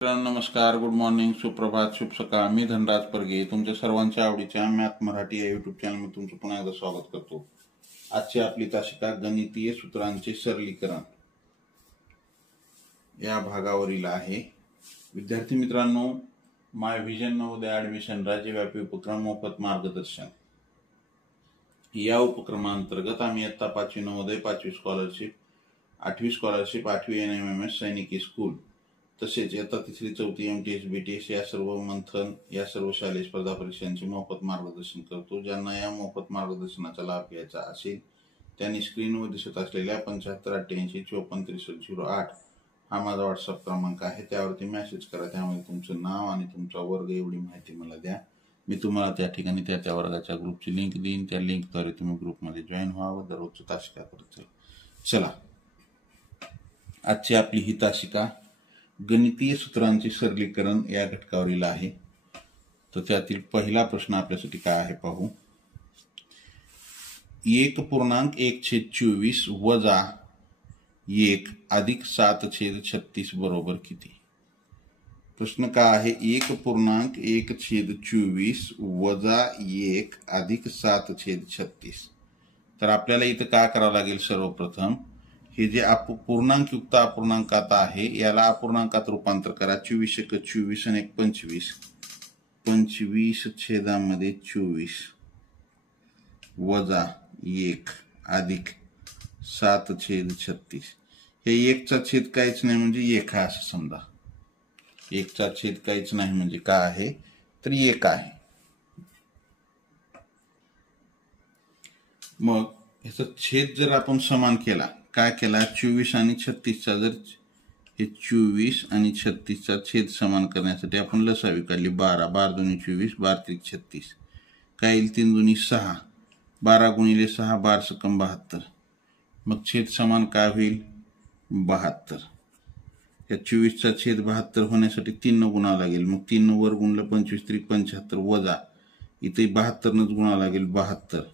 नमस्कार, good morning, सुप्रभात, शुभ सकाळ. मी धनराज परगे तुमच्या सर्वांच्या आवडीच्या मॅथ मराठी या युट्यूब चॅनल मध्ये तुमचं पुन्हा एकदा स्वागत करतो. आजची आपली तासिका गणितीय सूत्रांचे सरलीकरण या भागावरील आहे. विद्यार्थी मित्रांनो, माय व्हिजन नवोदय ऍडमिशन राज्यव्यापी उपक्रम मोफत मार्गदर्शन या उपक्रमांतर्गत आम्ही इयत्ता 5वी नवोदय, 5वी स्कॉलरशिप, 8वी स्कॉलरशिप, 8वी NMMS सैनिकी स्कूल तसेच इयत्ता 3री 4थी MTS BTS या सर्व मंथन या सर्व शालेय स्पर्धा परीक्षांचे मोफत मार्गदर्शन करतो. ज्यांना या मोफत मार्गदर्शनाचा लाभ घ्यायचा असेल त्यांनी स्क्रीनवर दिसत असलेल्या 7588545308 हा माझा व्हॉट्सअप क्रमांक आहे. त्यावरती मेसेज करा. त्यामध्ये तुमचं नाव आणि तुमचा वर्ग एवढी माहिती मला द्या. मी तुम्हाला त्या ठिकाणी त्या वर्गाच्या ग्रुपची लिंक देईन. त्या लिंकद्वारे तुम्ही ग्रुपमध्ये जॉईन व्हावं. दररोजची तासिका करत चला. आजची आपली ही तासिका गणितीय सूत्रांचे सरलीकरण या घटकावरील आहे. तर त्यातील पहिला प्रश्न आपल्यासाठी काय आहे पाहू. 1.1/24 वजा 1 अधिक 7/36 बरोबर किती? प्रश्न काय आहे? 1.1/24 वजा 1 अधिक 7/36. तर आपल्याला इथं काय करावं लागेल? सर्वप्रथम हे जे पूर्णांक युक्त अपूर्णांकात आहे याला अपूर्णांकात रूपांतर करा. 24 आणि 25 25/24 वजा 1 अधिक 7/36. हे 1चा छेद काहीच नाही म्हणजे 1 आहे असं समजा. 1चा छेद काहीच नाही म्हणजे काय आहे? तर 1 आहे. मग ह्याचा छेद जर आपण समान केला, काय केला? 24 आणि 36चा जर हे 24 आणि 36चा छेद समान करण्यासाठी आपण लसावी काढली. 12 12 24 12 3 36 काय येईल? 3 2 6 12 गुणिले 6 12 सकम 72. मग छेद समान काय होईल? 72. या 24चा छेद 72 होण्यासाठी 3 न गुणावं लागेल. मग 3 न वर गुणलं 25 3 75 वजा इथे 72 नच गुणावं लागेल 72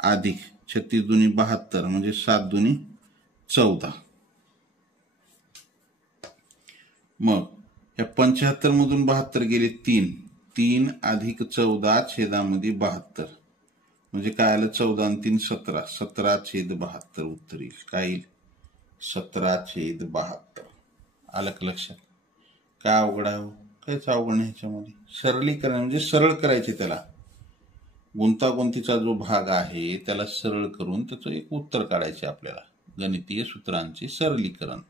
अधिक 36 दुनी 72 म्हणजे 7 दुनी 14. मग या 75 मधून 72 गेले 3 अधिक 14 छेदामध्ये 72 म्हणजे काय आलं? 14 आणि 3 17 17/72 उत्तर येईल. काय येईल? 17/72. आलं का लक्षात? काय अवघड आहे? काहीच अवघड नाही. ह्याच्यामध्ये सरलीकरण म्हणजे सरळ करायचे. त्याला गुंतागुंतीचा जो भाग आहे त्याला सरळ करून त्याचं एक उत्तर काढायचे आपल्याला. गणितीय सूत्रांचे सरलीकरण.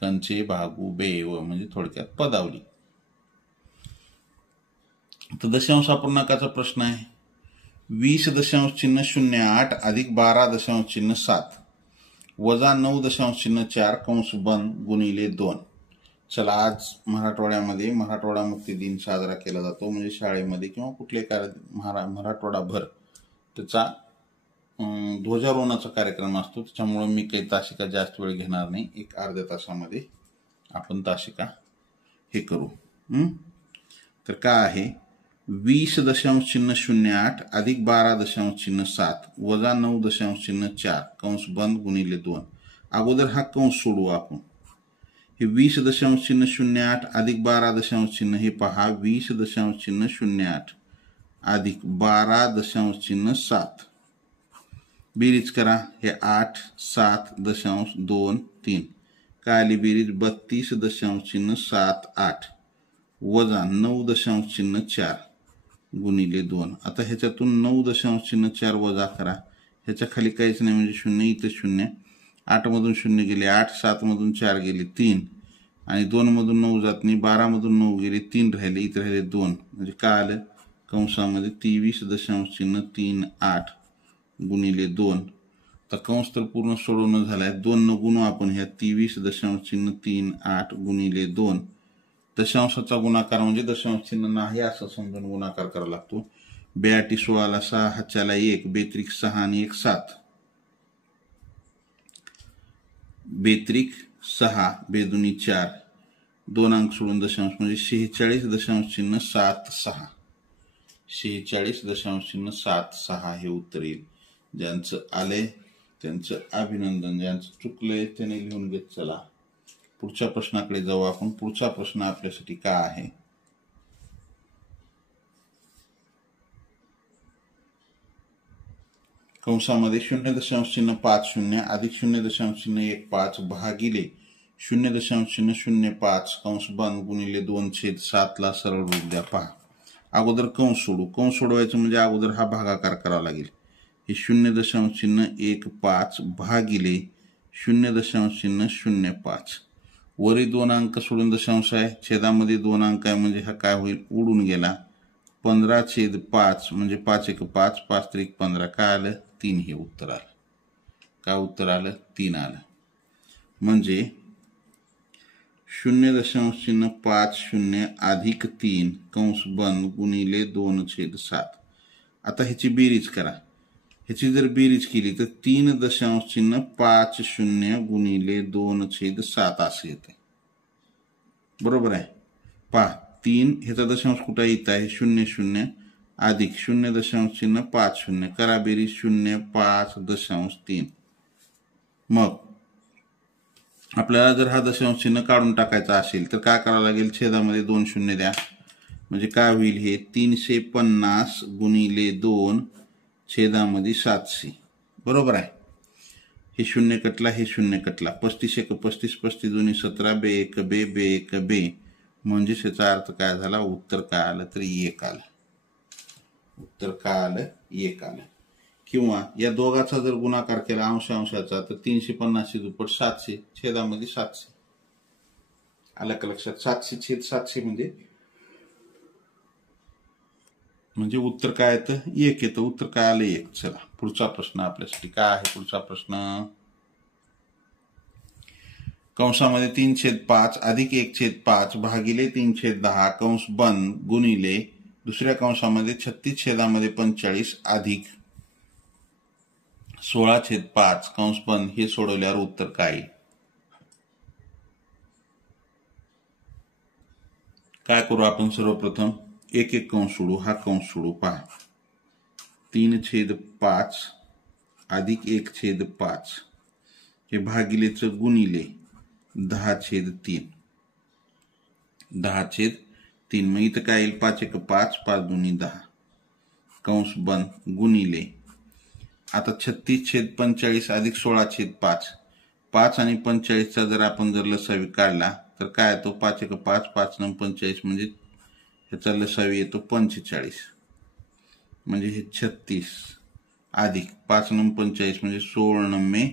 कंचे भागू बेव म्हणजे थोडक्यात पदावली. तर दशांश अपूर्णांकाचा प्रश्न आहे. 20.08 अधिक 12.7 वजा 9.4 कंस बंद गुणिले 2. चला, आज मराठवाड्यामध्ये मराठवाडा मुक्ती दिन साजरा केला जातो. म्हणजे शाळेमध्ये किंवा कुठल्या मराठवाडाभर त्याचा ध्वजारोहणाचा कार्यक्रम असतो. त्याच्यामुळे मी काही तासिका जास्त वेळ घेणार नाही. एक अर्ध्या तासामध्ये आपण तासिका हे करू. तर काय आहे? 20.08 अधिक 12.7 वजा 9.4 कंस बंद गुणिले 2. अगोदर हा कंस सोडू आपण. हे 20.08 अधिक 12 हे पहा. 20.08 अधिक 12.7 बेरीज करा. हे 8 7.23 काय आली बेरीज? 32.78 वजा 9.4 गुणिले 2. आता ह्याच्यातून 9.4 वजा करा. ह्याच्या खाली काहीच नाही म्हणजे 0. इथं 0. 8 मधून 0 गेले 8, 7 मधून 4 गेले 3 आणि 2 मधून 9 जात नाही. 12 मधून 9 गेले 3 राहिले. इथं राहिले 2 म्हणजे काय आलं? कंसामध्ये 23.38 गुणिले 2. तर कंस तर पूर्ण सोडवणं झालाय. 2 न गुणू आपण ह्या 23.38 गुणिले 2. दशांशाचा गुणाकार म्हणजे दशांश चिन्ह नाही असं समजून गुणाकार करावा लागतो. 82 16 6 हाच्याला 1 बेत्रिक 6 आणि 1 7 बेत्रिक 6 बेदुनी 4 2 अंक सोडून दशांश म्हणजे 46.76 46.76 हे उत्तर येईल. ज्यांचं आले त्यांचं अभिनंदन. ज्यांचं चुकलंय त्याने लिहून घेत चला. पुढच्या प्रश्नाकडे जाऊ आपण. पुढचा प्रश्न आपल्यासाठी काय आहे? कंसामध्ये 0.50 अधिक 0.15 भागिले 0.005 कंस बंद गुणिले 2/7 ला सरळ रूप द्या. पहा, अगोदर कंस सोडू. कंस सोडवायचं म्हणजे अगोदर हा भागाकार करावा लागेल. हे 0.15 भागिले 0.005. वरी 2 अंक सोडून दशांश आहे, छेदामध्ये 2 अंक आहे म्हणजे हा काय होईल, उडून गेला. 15/5 म्हणजे 5 1 5, 5 3 15. काय आलं? 3 हे उत्तर आलं. काय उत्तर आलं? 3 आलं. म्हणजे 0.50 अधिक 3 कंस बंद गुणिले 2/7. आता ह्याची बेरीज करा. ह्याची जर बेरीज केली तर 3.50 गुणिले 2/7 असं येते. बरोबर आहे. पहा, 3 ह्याचा दशांश कुठे येत आहे? 0 अधिक 0.50 करा बेरीज 0.5.3. मग आपल्याला जर हा दशांश चिन्ह काढून टाकायचा असेल तर काय करावं लागेल? छेदामध्ये 2 शून्य द्या. म्हणजे काय होईल? हे 350 गुणिले 2 छेदामध्ये 700. बरोबर आहे. हे शून्य कटला, हे शून्य कटला. 35 1 35, 35 2 17, बे 1 बे, बे 1 बे. म्हणजे याचा अर्थ काय झाला? उत्तर काय आलं? तर 1 आलं. उत्तर काय आलं? 1 आलं. किंवा या दोघाचा जर गुणाकार केला अंशाचा तर 350 दुप्पट 700, छेदामध्ये 700. आलं का लक्षात? 700 छेद 700 म्हणजे उत्तर काय येतं? 1 येतं. उत्तर काय आलं? 1. चला पुढचा प्रश्न आपल्यासाठी काय आहे? पुढचा प्रश्न कंसामध्ये 3/5 अधिक 1/5 भागिले 3/10 कंस बंद गुणिले दुसऱ्या कंसामध्ये 36/45 अधिक 16/5 कंस बंद. हे सोडवल्यावर उत्तर काय? काय करू आपण? सर्वप्रथम एक एक कंस सोडू. हा कंस सोडू. पहा, 3/5 अधिक 1/5 हे भागिलेच गुणिले 10/3. 10/3. मग इथं काय येईल? 5 1 5, 5 2 10 कंस बंद गुणिले आता 36/45 अधिक 16/5. 5 आणि 45चा जर आपण लसावी काढला तर काय येतो? 5 1 5, 5 9 45 म्हणजे ह्याचा लसावी येतो 45. म्हणजे हे 36 अधिक 5 9 45 म्हणजे 16 9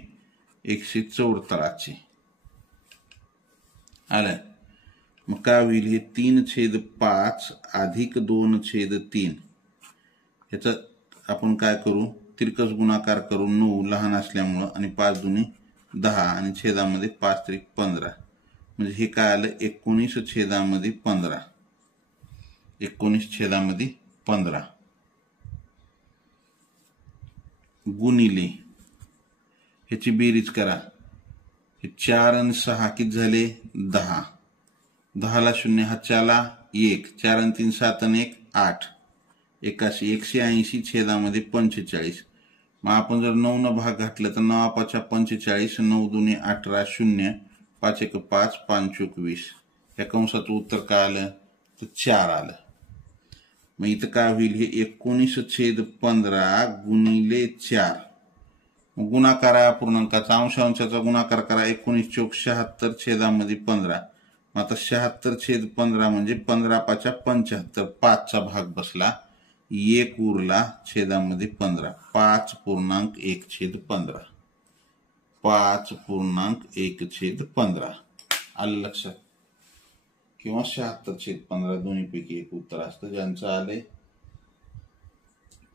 144. आलं. मग काय होईल? हे 3/5 अधिक 2/3. ह्याचा आपण काय करू? तिरकस गुणाकार करू. 9 लहान असल्यामुळं आणि 5 2 10 आणि छेदामध्ये 5 3 15. म्हणजे हे काय आलं? 19/15. 19/15 गुणिले ह्याची बेरीज करा. हे 4 आणि 6 किती झाले? 10. 10ला 0 हातच्याला 1. 4 आणि 3 7 आणि 1 8. 180 छेदामध्ये 45. मग आपण जर 9 न भाग घातला तर 9 5 45, 9 2 18, 0 5 1 5, 5 24. या कंसाचं उत्तर काय आलं? तर 4 आलं. मग इथं काय होईल? हे 19/15 गुणिले 4. मग गुणाकार आहे पूर्णांकाचा. अंशाचा गुणाकार करा. 19 चौक 76 छेदामध्ये 15. मग आता 76/15 म्हणजे 15 5 75. 5चा भाग बसला, 1 उरला, छेदामध्ये 15. 5.1/15. 5.1/15 आलं लक्षात? किंवा 76/15 दोन्हीपैकी एक उत्तर असतं. ज्यांचं आलंय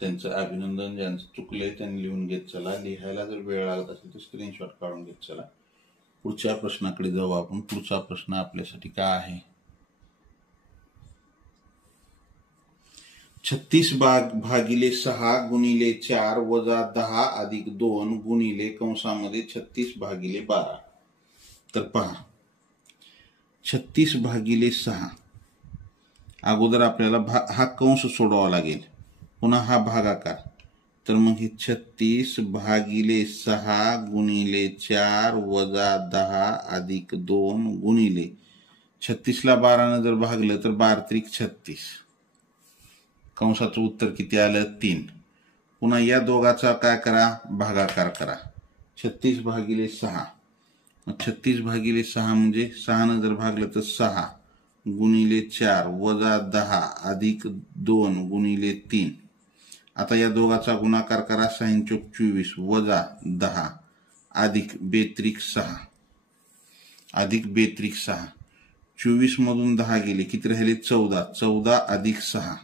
त्यांचं अभिनंदन. ज्यांचं चुकलंय त्यांनी लिहून घेत चला. लिहायला जर वेळ लागत असेल तर स्क्रीनशॉट काढून घेत चला. पुढच्या प्रश्नाकडे जाऊ आपण. पुढचा प्रश्न आपल्यासाठी काय आहे? 36 भागिले 6 गुणिले 4 वजा 10 अधिक 2 गुणिले कंसामध्ये 36 भागिले 12. तर पहा, 36 भागिले 6 अगोदर आपल्याला हा कंस सोडवावा लागेल. पुन्हा हा भागाकार. तर मग हे 36 भागिले 6 गुणिले 4 वजा 10 अधिक 2 गुणिले 36ला 12 जर भागलं तर 12 त्रिक 36. कंसाचं उत्तर किती आलं? 3. पुन्हा या दोघाचा काय करा? भागाकार करा. 36 भागिले 6. 36 भागिले 6 म्हणजे 6 जर भागलं तर 6 गुणिले 4 वजा 10 अधिक 2 गुणिले 3. आता या दोघाचा गुणाकार करा. 6 चोक 24 वजा 10 अधिक 2 त्रिक 6 अधिक 2 त्रिक 6. 24 मधून 10 गेले किती राहिले? 14. 14 अधिक 6.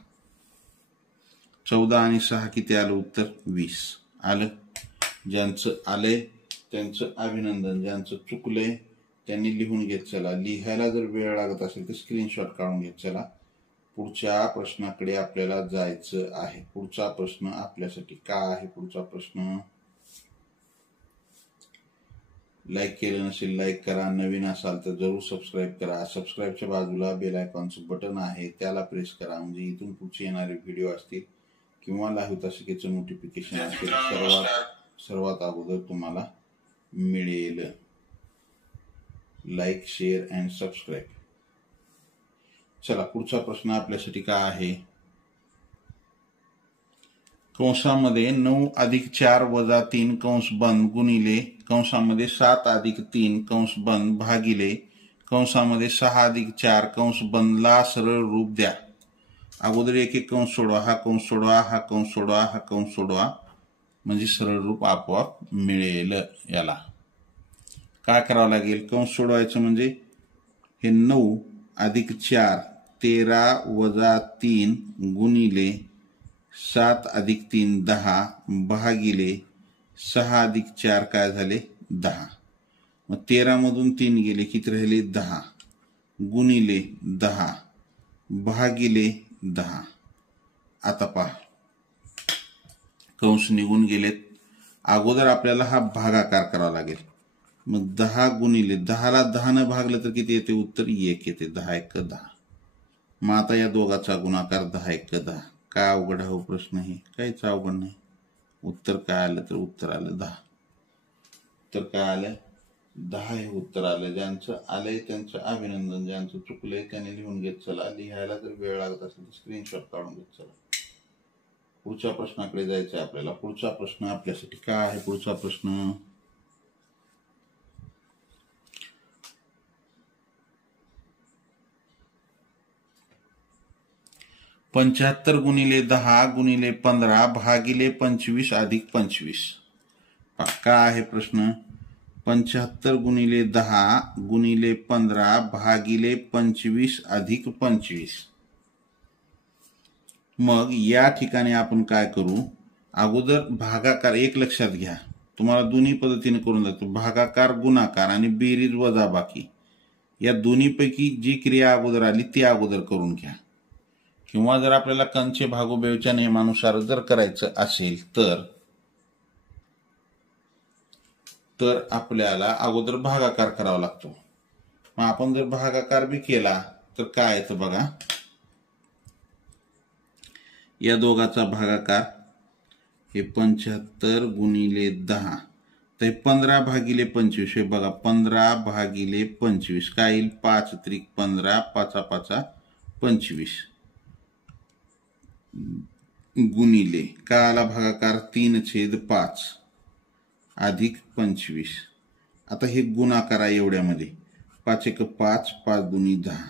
14 आणि 6 किती आलं उत्तर? 20 आलं. ज्यांचं आलंय त्यांचं अभिनंदन. ज्यांचं चुकलंय त्यांनी लिहून घेत चला. लिहायला जर वेळ लागत असेल तर स्क्रीनशॉट काढून घेत चला. पुढच्या प्रश्नाकडे आपल्याला जायचं आहे. पुढचा प्रश्न आपल्यासाठी काय आहे? पुढचा प्रश्न लाईक केलं नसेल लाईक करा. नवीन असाल तर जरूर सबस्क्राईब करा. सबस्क्राईबच्या बाजूला बेल आयकॉनचं बटन आहे त्याला प्रेस करा म्हणजे इथून पुढचे येणारे व्हिडिओ असतील किंवा लाईव्ह तासिकेचं नोटिफिकेशन असेल सर्वात अगोदर तुम्हाला मिळेल. Like share and subscribe. चला पुढचा प्रश्न आपल्यासाठी काय आहे? कंसामध्ये 9 अधिक 4 वजा 3 कंस बंद गुणिले कंसामध्ये 7 अधिक 3 कंस बंद भागिले कंसामध्ये 6 अधिक 4 कंस बंदला सरळ रूप द्या. अगोदर एक एक कंस सोडवा. हा कंस सोडवा, हा कंस सोडवा, हा कंस सोडवा म्हणजे सरळ रूप आपोआप मिळेल. याला काय करावं लागेल? कंस सोडवायचं म्हणजे हे 9 अधिक 4 13 वजा 3 गुणिले 7 अधिक 3 10 भागिले 6 अधिक 4 काय झाले? 10. मग 13 मधून 3 गेले किती राहिले? 10 गुणिले 10 भागिले 10. आता पहा कंस निघून गेलेत. अगोदर आपल्याला हा भागाकार करावा लागेल. मग 10 गुणिले 10ला 10 भागलं तर किती येते? उत्तर 1 येते. 10 1 10. मग आता या दोघाचा गुणाकार 10 1 10. काय अवघड हा प्रश्न आहे? काहीच अवघड नाही. उत्तर काय आलं? तर उत्तर आलं 10. उत्तर काय आलं? 10 हे उत्तर आलं. ज्यांचं आलंय त्यांचं अभिनंदन. ज्यांचं चुकलंय त्यांनी लिहून घेत चला. लिहायला जर वेळ लागत असेल तर स्क्रीनशॉट काढून घेत चला. पुढच्या प्रश्नाकडे जायचं आहे आपल्याला. पुढचा प्रश्न आपल्यासाठी काय आहे? पुढचा प्रश्न 75 गुणिले 10 गुणिले 15 भागिले 25 अधिक 25. काय आहे प्रश्न? 75 गुणिले 10 गुणिले 15 भागिले 25 अधिक 25. मग या ठिकाणी आपण काय करू? अगोदर भागाकार एक लक्षात घ्या. तुम्हाला दोन्ही पद्धतीने करून जातो. भागाकार गुणाकार आणि बेरीज वजाबाकी या दोन्हीपैकी जी क्रिया अगोदर आली ती अगोदर करून घ्या. किंवा जर आपल्याला कंचे भागोबेवच्या नियमानुसार जर करायचं असेल तर आपल्याला अगोदर भागाकार करावा लागतो. मग आपण जर भागाकार बी केला तर काय येतं बघा. या दोघाचा भागाकार हे 75 गुणिले 10 तर 15 भागिले 25 हे बघा 15 भागिले 25 काय येईल? 5 त्रिक 15 5 5 25 गुणिले काय आला भागाकार? 3/5 अधिक 25. आता हे गुणाकार आहे एवढ्यामध्ये. 5 1 5 5 2 10.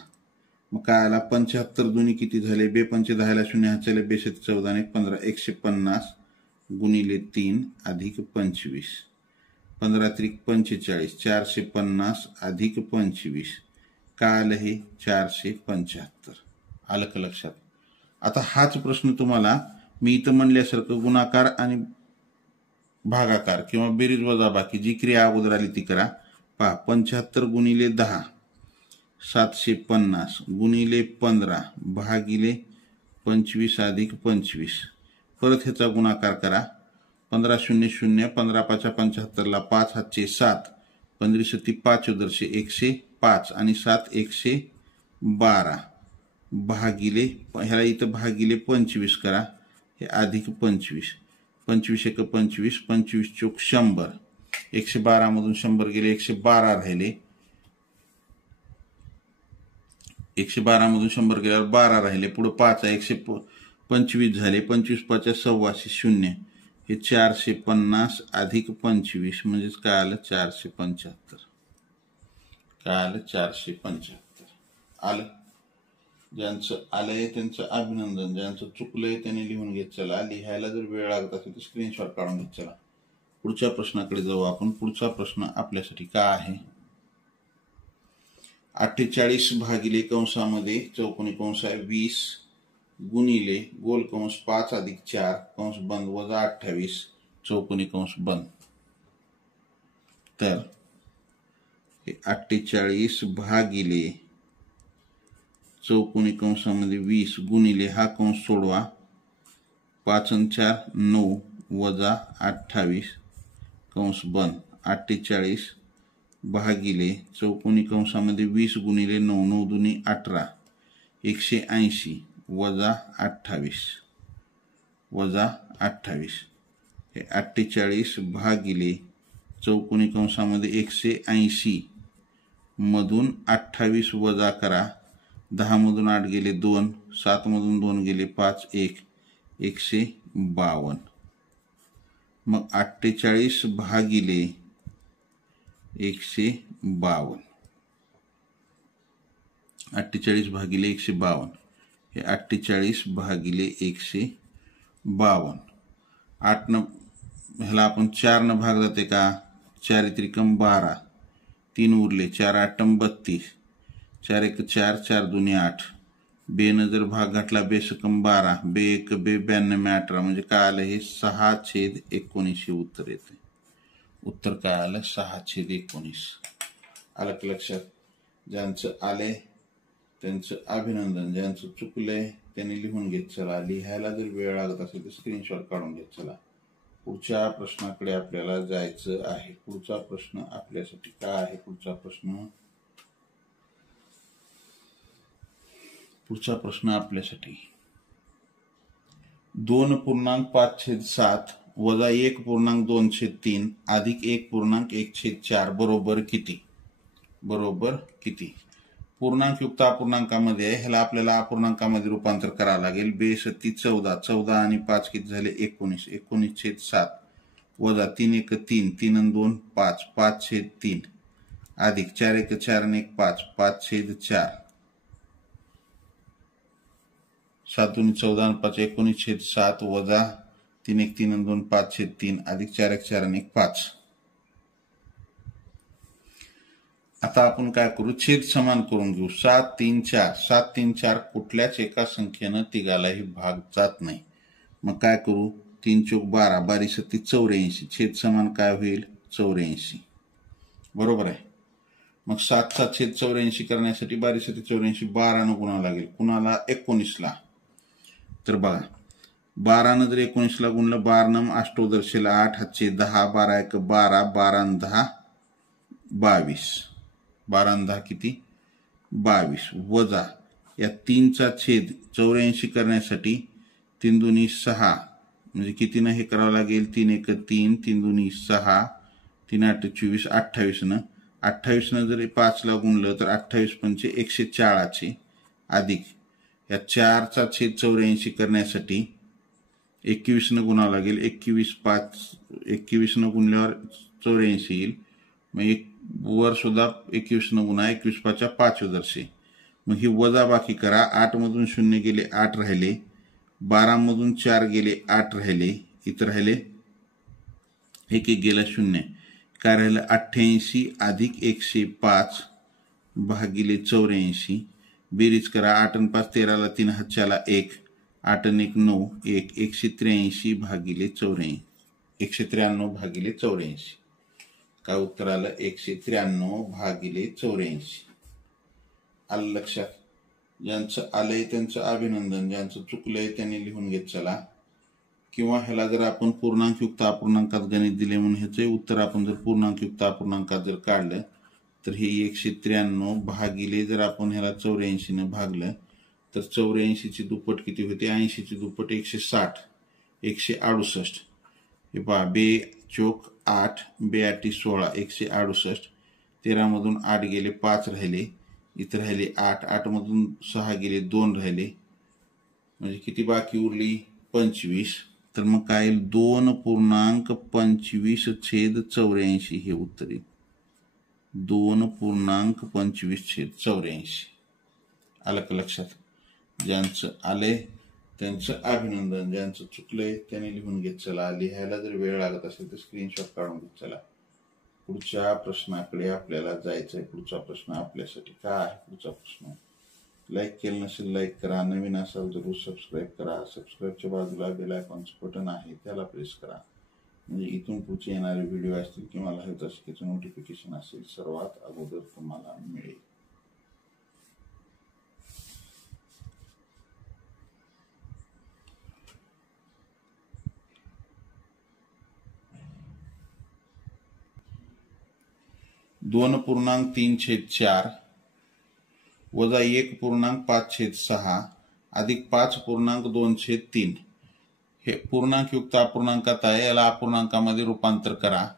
मग काय आला? 75 दुनी किती झाले? 2 पंचे 10ला 0 हा चले 2 14 1 15 150 गुणिले 3 अधिक 25. 15 त्रिक 45 450 अधिक 25 काय आलं? हे 475. आलं का लक्षात? आता हाच प्रश्न तुम्हाला मी इथं म्हणल्यासारखं गुणाकार आणि भागाकार किंवा बेरीज वजाबाकी जी क्रिया अगोदर आली ती करा. पहा 75 गुणिले 10 750 गुणिले 15 भागिले 25 अधिक 25. परत ह्याचा गुणाकार करा. 15 0 0 15 5 75ला 5 हातचे 7 15 7 5 दर्शे 105 आणि 7 112 भागिले ह्याला इथं भागिले 25 करा. हे अधिक 25 25 एक 25, 25 चौक 100, 112 मधून 100 गेले, 112 राहिले, 112 मधून 100 गेल्यावर 12 राहिले, पुढे 5 आहे, 125 झाले, 25 5 125 0, हे 450 अधिक 25 म्हणजेच काय आलं 475. काय आलं 475 आलं. ज्यांचं आलंय त्यांचं अभिनंदन, ज्यांचं चुकलंय त्यांनी लिहून घेत चला. लिहायला जर वेळ लागत असेल तर स्क्रीनशॉट काढून घेत चला. पुढच्या प्रश्नाकडे जाऊ आपण. पुढचा प्रश्न आपल्यासाठी काय आहे? 48 भागिले कंसामध्ये चौकोनी कंस आहे 20 गुणिले गोल कंस 5 अधिक 4 कंस बंद वजा 28 चौकोनी कंस बंद. तर 48 भागिले चौकोनी कंसामध्ये 20 गुणिले हा कंस सोडवा, 5 आणि 4 9 वजा 28 कंस बंद. 48 भागिले चौकोनी कंसामध्ये 20 गुणिले 9 9 दुनी 18 180 वजा 28 वजा 28. हे 48 भागिले चौकोनी कंसामध्ये 180 मधून 28 वजा करा, 10 मधून 8 गेले 2, 7 मधून 2 गेले 5 1 152. मग 48 भागिले 152, 48 भागिले 152, हे 48 भागिले 152. 8 न ह्याला आपण 4 न भाग जाते का, 4 त्रिकम 12, 3 उरले, 4 8 32, 4 1 4 4 दुनी 8, बेनं जर भाग घातला बेसकम 12, बे 1 बे 92 18, म्हणजे काय आलं हे 6/19 हे उत्तर येते. उत्तर काय आलं 6/19. आलं की लक्षात? ज्यांचं आले त्यांचं अभिनंदन, ज्यांचं चुकलंय त्यांनी लिहून घेत चला. लिहायला जर वेळ लागत असेल तर स्क्रीनशॉट काढून घेत चला. पुढच्या प्रश्नाकडे आपल्याला जायचं आहे. पुढचा प्रश्न आपल्यासाठी काय आहे? पुढचा प्रश्न आपल्यासाठी 2.5/7 वजा 1.2/3 अधिक 1.1/4 बरोबर किती? बरोबर किती? पूर्णांकयुक्त अपूर्णांकामध्ये ह्याला आपल्याला अपूर्णांकामध्ये रूपांतर करावं लागेल. 2 14, 14 आणि 5 किती झाले 19, 19/7 वजा 3 1 3, 3 आणि 2 5, 5/3 अधिक 4 1 4 आणि 1 5, 5/4, 7 2 14 आणि 5 19/7 वजा 3 1 3 आणि 2 5/3 अधिक 4 1 4 आणि 1 5. आता आपण काय करू, छेद समान करून घेऊ. 7 3 4, 7 3 4 कुठल्याच एका संख्येनं तिघालाही भाग जात नाही. मग काय करू, 3 चौक 12, 12 7 84, छेद समान काय होईल 84. बरोबर आहे. मग 7 छेद 84 करण्यासाठी 12 7 84 12 न गुणावं लागेल. कुणाला 19 ला. तर बघा 12 न जर 19 ला गुणलं, 12 नम अष्टोदर्शेला 8 हातचे 10, 12 1 12, 12 आणि 10 22, 12 आणि 10 किती 22 वजा या 3चा छेद 84 करण्यासाठी 3 दुनी 6 म्हणजे किती ना हे करावं लागेल, 3 1 3, 3 दुनी 6, 3 8 24, 28 न 28 न जर 5 ला गुणलं तर 28 पंचे 114 अधिक या 4चा छेद 84 करण्यासाठी 21 न गुणावं लागेल. 21 न गुणल्यावर 84 येईल. मग एक वर सुद्धा 21 न गुणा, 21 5 5 मग ही वजा बाकी करा. 8 मधून 0 गेले 8 राहिले, 12 मधून 4 गेले 8 राहिले, इथं राहिले 1 1 गेला 0, काय राहिलं 88 अधिक 105 भागिले 84. बेरीज करा. 8 आणि 5 13ला, 3 हातच्याला 1, 8 आणि 1 9, 1 183 भागिले 84, 193 भागिले 84. काय उत्तर आलं 193 भागिले 84. आलं लक्षात? ज्यांचं आलंय त्यांचं अभिनंदन, ज्यांचं चुकलंय त्यांनी लिहून घेत चला. किंवा ह्याला जर आपण पूर्णांकयुक्त अपूर्णांकात गणित दिले म्हणून ह्याचे उत्तर आपण जर पूर्णांकयुक्त अपूर्णांकात जर काढलं तर हे 193 भागिले जर आपण ह्याला 84 ने भागलं तर 84 ची दुप्पट किती होते, 80 ची दुप्पट 160, 168. हे पहा, 2 चोक 8, 2 8 16, 168. 13 मधून 8 गेले, 5 राहिले, इथं राहिले 8, 8 मधून 6 गेले, 2 राहिले, म्हणजे किती बाकी उरली? 25. तर मग काय येईल? 2.25/84 हे उत्तर येईल. 2.25/84. आलं का लक्षात? ज्यांचं आलंय त्यांचं अभिनंदन, ज्यांचं चुकलंय त्याने लिहून घेत चला. लिहायला जर वेळ लागत असेल तर स्क्रीनशॉट काढून घेत चला. पुढच्या प्रश्नाकडे आपल्याला जायचंय. पुढचा प्रश्न आपल्यासाठी काय आहे? पुढचा प्रश्न लाईक केलं नसेल लाईक करा, नवीन असाल जरूर सबस्क्राईब करा. सबस्क्राईबच्या बाजूला बेल आयकॉनचं बटन आहे त्याला प्रेस करा, म्हणजे इथून पुढचे येणारे व्हिडिओ असतील किंवा लाईव्ह शिकायचं नोटिफिकेशन असेल सर्वात अगोदर तुम्हाला मिळेल. (2.3/4 वजा 1.5/6 अधिक 5.2/3) हे पूर्णांकयुक्त अपूर्णांकात आहे. याला अपूर्णांकामध्ये रूपांतर करा.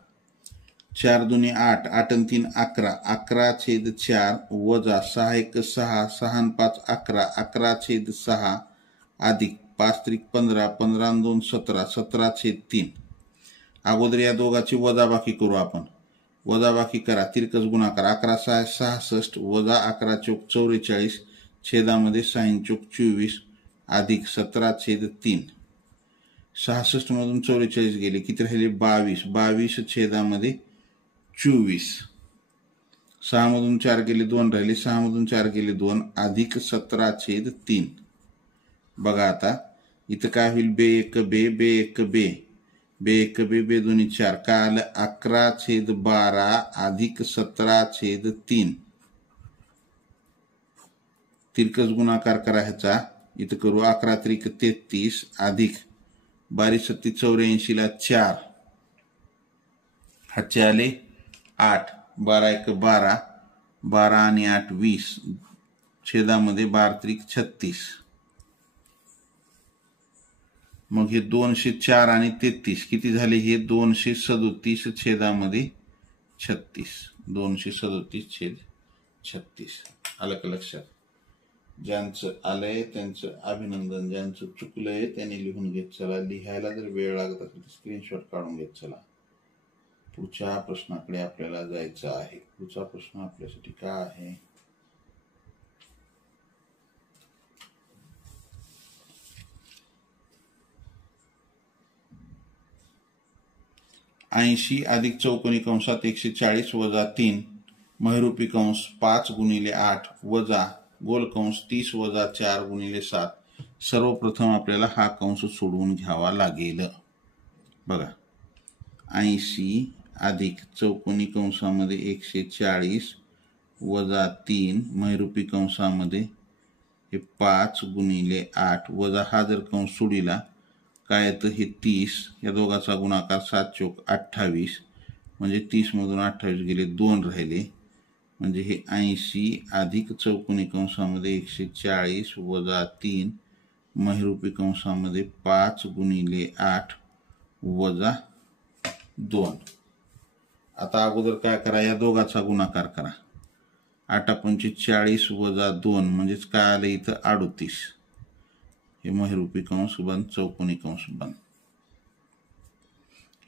4 दुनी 8, 8 आणि 3 11, 11/4 वजा 6 1 6, 6 आणि 5 11, 11/6 अधिक 5 त्रिक 15, 15 आणि 2 17, 17/3. अगोदर या दोघांची वजाबाकी करू आपण. वजाबाकी करा, तिरकस गुणाकार. 11 6 66 वजा 11 चोक 44 छेदामध्ये 6 चोक 24 अधिक 17/3. 66 मधून 44 गेले, किती राहिले? 22. 22 छेदामध्ये 24. 6 मधून 4 गेले, 2 राहिले, 6 मधून 4 गेले 2 अधिक 17/3. बघा आता इथं काय होईल? 2 1 2 2 1 2 2 1 2 2 2 4 काय आलं? 11/12 अधिक 17/3. तिरकस गुणाकार करा ह्याचा. इथं करू. 11 त्रिक 33 अधिक 12 7 84 ला 4, हातचे आले 8, 12 1 12, 12 आणि 8 20 छेदामध्ये 12 त्रिक 36. मग हे 204 आणि 33 किती झाले? हे 237 छेदामध्ये 36. 237/36. आलं का लक्षात? ज्यांचं आलंय त्यांचं अभिनंदन, ज्यांचं चुकलंय त्यांनी लिहून घेत चला. लिहायला जर वेळ लागत असेल तर स्क्रीनशॉट काढून घेत चला. पुढच्या प्रश्नाकडे आपल्याला जायचं आहे. पुढचा प्रश्न आपल्यासाठी काय आहे? (80 अधिक चौकोनी कंसात 140 वजा 3 महिरूपी कंस 5 गुणिले 8 वजा गोल कंस 30 वजा 4 गुणिले 7). सर्वप्रथम आपल्याला हा कंस सोडवून घ्यावा लागेल. बघा, 80 अधिक चौकोनी कंसामध्ये 140 वजा 3 महिरूपी कंसामध्ये हे 5 गुणिले 8 वजा हा जर कंस सोडिला काय येतं? हे 30. या दोघाचा गुणाकार 7 चोक 28, म्हणजे 30 मधून 28 गेले, 2 राहिले, म्हणजे हे 80 अधिक चौकोनी कंसामध्ये 140 वजा 3 महिरूपी कंसामध्ये 5 गुणिले 8 वजा 2. आता अगोदर काय करा? या दोघाचा गुणाकार करा. 8 पंचे 40 वजा 2 म्हणजेच काय आलं इथं? 38. हे महिरूपी कंस बंद, चौकोनी कंस बंद.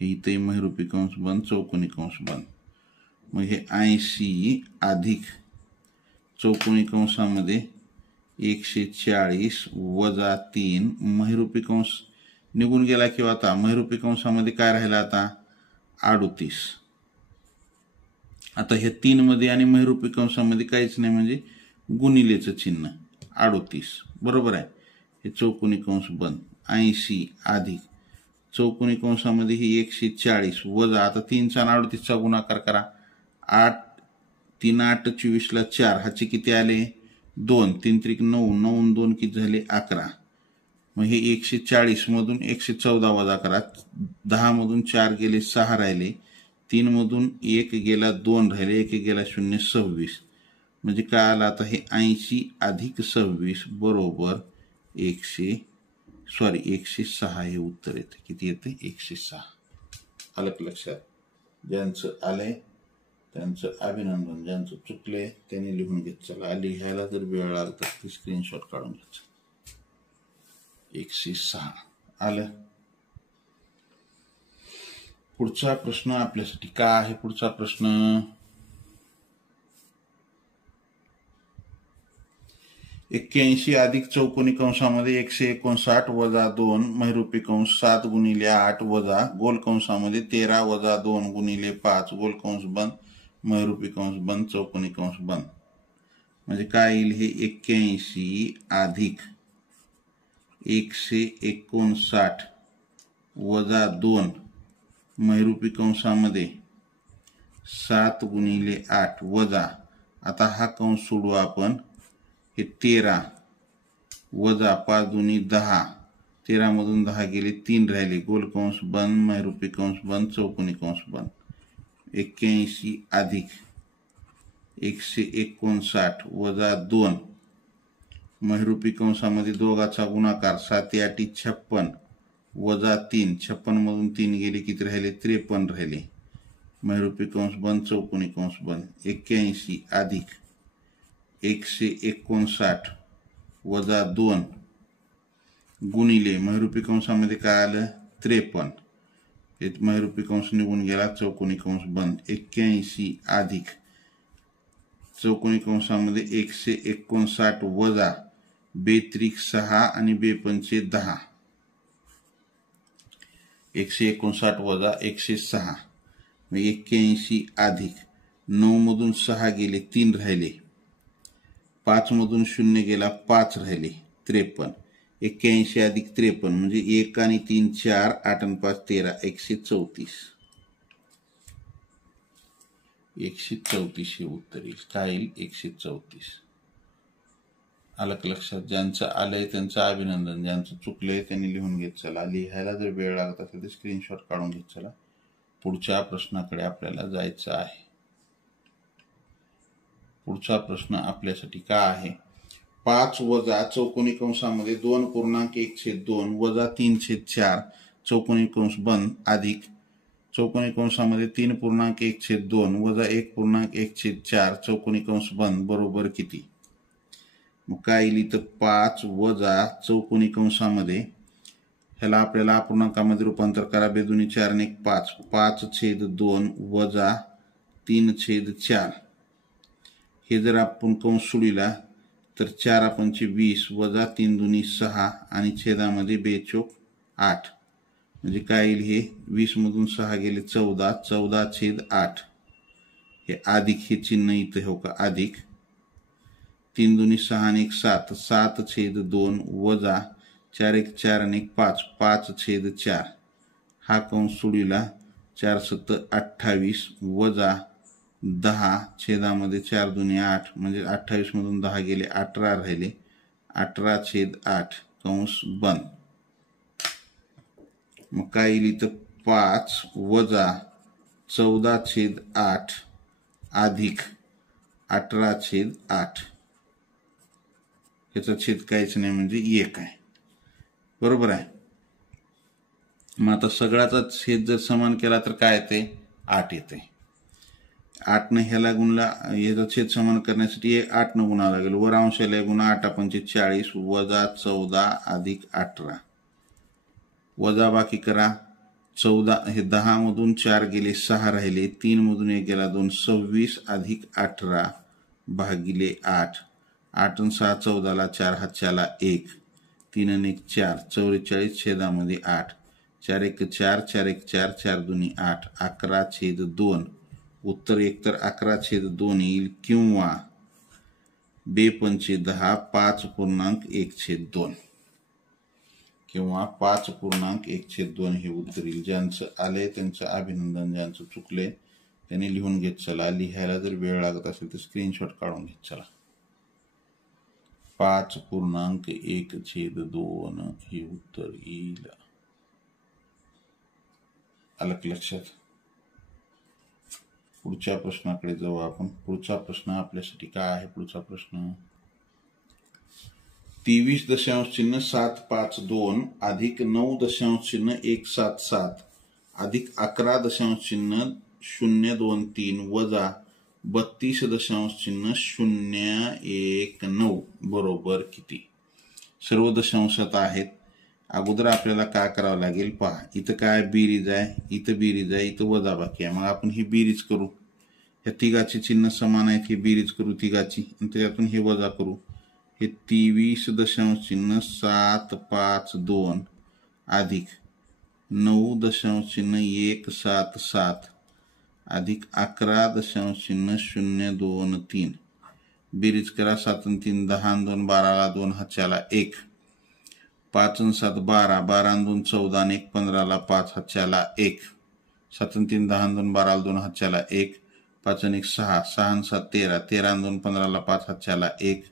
हे इथे महिरूपी कंस बंद, चौकोनी कंस बंद. मग हे 80 अधिक चौकोनी कंसामध्ये 140 वजा 3 महिरूपी कंस निघून गेला किंवा आता महिरूपी कंसामध्ये काय राहिला? आता 38. आता हे 3 मध्ये आणि महिरूपी कंसामध्ये काहीच नाही, म्हणजे गुणिलेचं चिन्ह 38. बरोबर आहे. हे चौकोनी कंस बंद. 80 अधिक चौकोनी कंसामध्ये ही 140 वजा आता 3चा आणि 38चा गुणाकार करा. 8 3 8 24 ला 4, ह्याचे किती आले? 2. 3 त्रिक 9, 9 आणि 2 किती झाले? 11. मग हे 140 मधून 114 वजा करा. 10 मधून 4 गेले, 6 राहिले, 3 मधून 1 गेला, 2 राहिले, 1 गेला 0, 26. म्हणजे काय आलं आता? हे 80 अधिक 26 बरोबर 106 हे उत्तर येते. किती येते? 106. आलं का लक्षात? ज्यांचं आलंय त्यांचं अभिनंदन, ज्यांचं चुकले त्यांनी लिहून घेत चला. लिहायला जर वेळ लागत ती स्क्रीनशॉट काढून घ्यायचं. 106 आलं. पुढचा प्रश्न आपल्यासाठी काय आहे? पुढचा प्रश्न 81 अधिक चौकोनी कंसामध्ये 159 वजा 2 महिरूपी कंस 7 गुणिले 8 वजा गोल कंसामध्ये 13 वजा 2 गुणिले 5 गोल कंस बंद महिरूपी कंस बंद चौकोनी कंस बंद. म्हणजे काय येईल हे? 81 अधिक 159 वजा 2 महिरूपी कंसामध्ये 7 गुणिले 8 वजा, आता हा कंस सोडू आपण, हे 13 वजा 5 दुनी 10, 13 मधून 10 गेले 3 राहिले, गोल कंस बंद महिरूपी कंस बंद चौकोनी कंस बंद. 81 अधिक 159 वजा 2 महिरूपी कंसामध्ये दोघाचा गुणाकार 7 8 56 वजा 3, 56 मधून 3 गेले किती राहिले? 53 राहिले, महिरूपी कंस बंद चौकोनी कंस बंद. 81 अधिक 159 वजा 2 गुणिले महिरूपी कंसामध्ये काय आलं? 53, हे महिरूपी कंस निघून गेला चौकोनी कंस बंद. 81 अधिक चौकोनी कंसामध्ये 159 वजा 2 6 आणि 2 10, 159 वजा 106. 81 अधिक 9 मधून 6 गेले 3 राहिले, 5 मधून 0 गेला 5 राहिले 53. 81 अधिक 53 म्हणजे 1 आणि 3 4, 8 आणि 5 13, 134. 134 हे उत्तर येईल. काय येईल? 134. आलं का लक्षात? ज्यांचं आलंय त्यांचं अभिनंदन, ज्यांचं चुकलंय त्यांनी लिहून घेत चला. लिहायला जर वेळ लागत असेल तर स्क्रीनशॉट काढून घेत चला. पुढच्या प्रश्नाकडे आपल्याला जायचं आहे. पुढचा प्रश्न आपल्यासाठी काय आहे? 5 वजा चौकोनी कंसामध्ये 2.1/2 वजा 3/4 चौकोनी कंस बंद अधिक चौकोनी कंसामध्ये 3.1/2 वजा 1.1/4 चौकोनी कंस बंद बरोबर किती? मग काय येईल? तर 5 वजा चौकोनी कंसामध्ये, ह्याला आपल्याला अपूर्णांकामध्ये रूपांतर करा. 2 दुनी 4 आणि 1 5, 5/2 वजा 3/4. हे जर आपण कंस सोडला तर 4 पंचे 20 वजा 3 दुनी 6 आणि छेदामध्ये 2 चौक 8. म्हणजे काय येईल? हे 20 मधून 6 गेले 14, 14/8. हे अधिक हे चिन्ह इथं हो का? अधिक 3 दुनी 6 आणि 1 7, 7/2 वजा 4 1 4 आणि 1 5, 5/4. हा कंस सोडला 4 7 28 वजा 10 छेदामध्ये 4 दुनी 8 म्हणजे 28 मधून 10 गेले 18 राहिले, 18/8 कंस बंद. मग काय येईल? तर 5 वजा 14/8 अधिक 18/8. याचा छेद काहीच नाही म्हणजे 1 आहे. बरोबर आहे. मग आता सगळ्याचा छेद जर समान केला तर काय येते? 8 येते. 8 ने ह्याला गुणला, याचा छेद समान करण्यासाठी 8 न गुणावं लागेल. वर अंशाला गुणा 8 पंचे 40 वजा 14 अधिक 18. वजा बाकी करा 14, हे 10 मधून 4 गेले 6 राहिले, 3 मधून 1 गेला 2, 26 अधिक 18 भागिले 8. 8 आणि 6 14ला, 4 हातच्याला 1, 3 आणि 1 4, 44 छेदामध्ये 8, 4 1 4, 4 1 4, 4 दुनी 8, 11/2. उत्तर एकतर 11/2 येईल किंवा 2 पंचे 10, 5.1/2 किंवा 5.1/2 हे उत्तर येईल. ज्यांचं आले त्यांचं अभिनंदन, ज्यांचं चुकले त्यांनी लिहून घेत चला. लिहायला जर वेळ लागत असेल तर स्क्रीनशॉट काढून घेत चला. 5.1/2 हे उत्तर येईल. आलं लक्षात? पुढच्या प्रश्नाकडे जाऊ आपण. पुढचा प्रश्न आपल्यासाठी काय आहे? पुढचा प्रश्न 23.752 अधिक 9.177 अधिक 11.023 वजा 32.019 बरोबर किती? सर्व दशांशात आहेत. अगोदर आपल्याला काय करावं लागेल पहा. इथं काय बेरीज आहे, इथं बेरीज आहे, इथं वजाबाकी आहे. मग आपण ही बेरीज करू. या तिघाची चिन्ह समान आहेत, ही बेरीज करू तिघाची आणि त्यातून हे वजा करू. हे 23.752 अधिक 9.177 अधिक 11.023 बेरीज करा. 7 आणि 3 10 आणि 2 12 2 हातच्याला 1 5 आणि 7 12 12 आणि 2 14 आणि 1 15 5 हातच्याला 1 7 आणि 3 10 आणि 2 12 2 हातच्याला 1 5 आणि 1 6 6 आणि 7 13 13 आणि 2 15 5 हातच्याला 1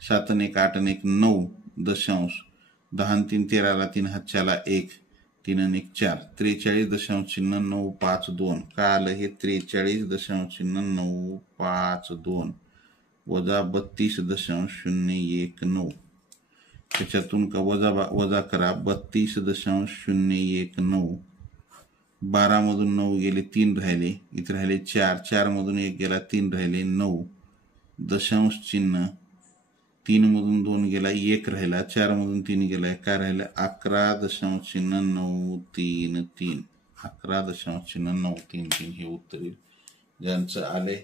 7 आणि 1 8 आणि 1 9 दशांश 10 आणि 3 13 3 हातच्याला 1 3 आणि 1 4 43.952 काय आलं हे 43.952 वजा 32.019 त्याच्यातून का वजा करा 32.019 12 मधून 9 गेले 3 राहिले इथे राहिले 4 4 मधून 1 गेला 3 राहिले 9 दशांश चिन्ह 3 मधून 2 गेला 1 राहिला 4 मधून 3 गेला काय राहिलं 11.933 11.933 हे उत्तर येईल. ज्यांचं आले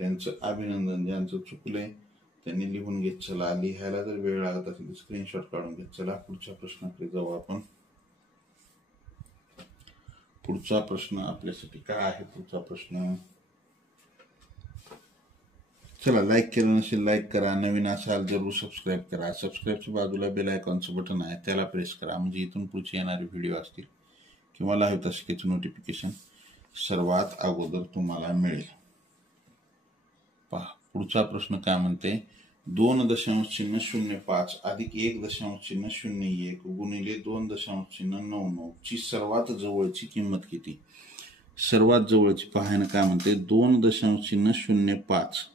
त्यांचं अभिनंदन. ज्यांचं चुकले त्यांनी लिहून घेत चला. लिहायला जर वेळ लागत असेल स्क्रीनशॉट काढून घेत चला. पुढच्या प्रश्नाकडे जाऊ आपण. पुढचा प्रश्न आपल्यासाठी काय आहे? पुढचा प्रश्न चला. लाईक केलं नसेल लाईक करा. नवीन असाल जरूर सबस्क्राईब करा. सबस्क्राईबच्या बाजूला बेल आयकॉनचं बटन आहे त्याला प्रेस करा म्हणजे इथून पुढचे येणारे व्हिडिओ असतील किंवा लाईव्ह तासिकेचं नोटिफिकेशन सर्वात अगोदर तुम्हाला मिळेल. पहा पुढचा प्रश्न काय म्हणते 2.05 अधिक 1.01 गुणिले 2.99 ची सर्वात जवळची किंमत किती? सर्वात जवळची पाहायला काय म्हणते 2.05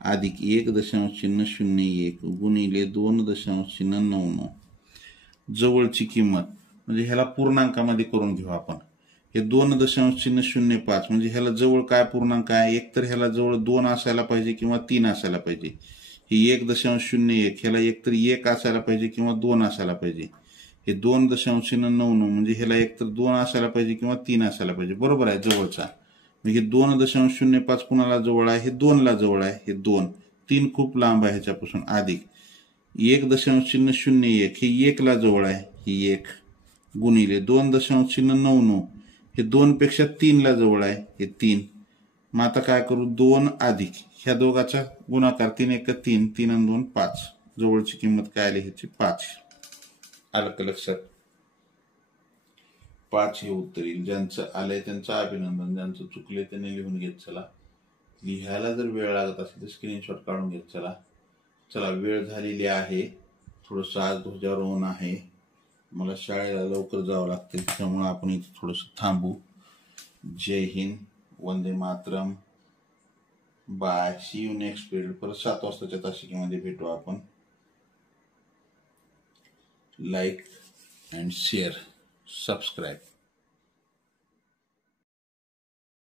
अधिक 1.01 गुणिले 2.99 जवळची किंमत म्हणजे ह्याला पूर्णांकामध्ये करून घेऊ आपण. हे 2.05 म्हणजे ह्याला जवळ काय पूर्णांक आहे? एक तर ह्याला जवळ 2 असायला पाहिजे किंवा 3 असायला पाहिजे. हे 1.01 ह्याला एकतर 1 असायला पाहिजे किंवा 2 असायला पाहिजे. हे 2.99 म्हणजे ह्याला एकतर 2 असायला पाहिजे किंवा 3 असायला पाहिजे. बरोबर आहे जवळचा. हे 2.05 कुणाला जवळ आहे? हे 2 ला जवळ आहे. हे 2 3 खूप लांब आहे ह्याच्यापासून. अधिक 1.01 हे 1 ला जवळ आहे. ही 1 गुणिले 2.99 हे 2 पेक्षा 3 ला जवळ आहे. हे 3. मग आता काय करू 2 अधिक ह्या दोघाचा गुणाकार 3 1 3 3 आणि 2 5 जवळची किंमत काय आली ह्याची 5. आलं का लक्षात? 5 हे उत्तर येईल. ज्यांचं आलंय त्यांचं अभिनंदन. ज्यांचं चुकले त्यांनी लिहून घेत चला. लिहायला जर वेळ लागत असेल तर स्क्रीनशॉट काढून घेत चला. चला वेळ झालेली आहे. थोडंसं आज ध्वजावर ऊन आहे. मला शाळेला लवकर जावं लागते त्यामुळे आपण इथे थोडंसं थांबू. जय हिंद. वंदे मातरम. Bye. See you next period. परत 7 वाजताच्या तासिकेमध्ये भेटू आपण. Like and share. सबस्क्राईब.